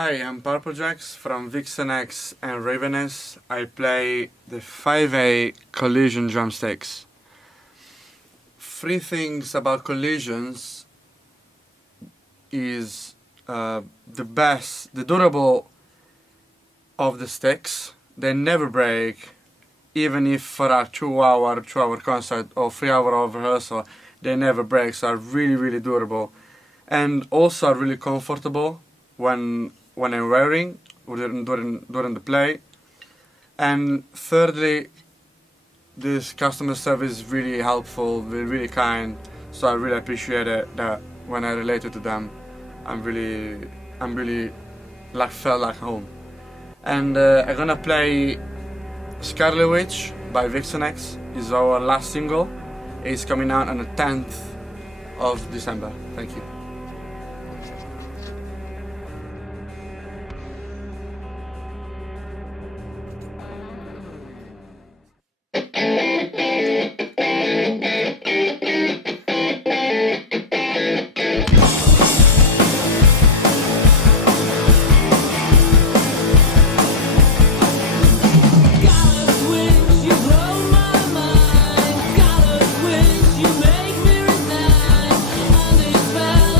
Hi, I'm PurpleJaxx from VixenX and Raveness. I play the 5A Collision Drumsticks. Three things about collisions is the durable of the sticks. They never break, even if for a 2-hour concert or 3-hour of rehearsal, they never break, so are really durable. And also are really comfortable when I'm wearing during the play. And thirdly, this customer service is really helpful, really kind, so I really appreciate it that when I related to them, I'm really felt like home. And I'm gonna play Scarlet Witch by VixenX. Is our last single. It's coming out on the 10th of December. Thank you. Well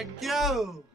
Thank you.